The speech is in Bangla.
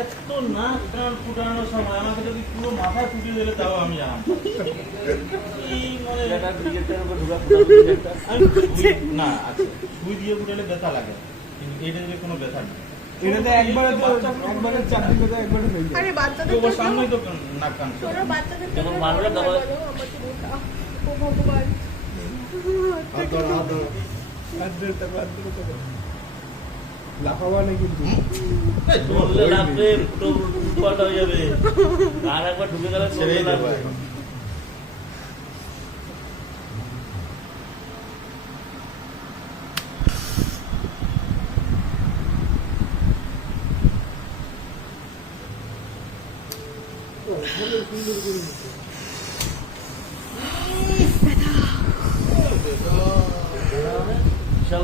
এত নাক কান ফুটানোর সময় আমাকে যদি পুরো মাথায় ফুটিয়ে দিলে তাও আমি জানাম না। আচ্ছা সুই দিয়ে ফুটালে ব্যথা লাগে, কিন্তু এটা দিলে কোনো ব্যথা নেই। এটাতে একবারে চাকরি করতে একবারে হয়ে যায়। আরে বাচ্চাদের তো ওর সামনেই তো নাক কান ছোট বাচ্চাদের যখন মারবে তখন আমাকে মোটা ও ভগবান লাফাবা না কিন্তু ধরলে লাগবে ফুটো উল্টো হয়ে যাবে, আর একবার ঢুকে গেলে ছেড়েই দেবো। বিশাল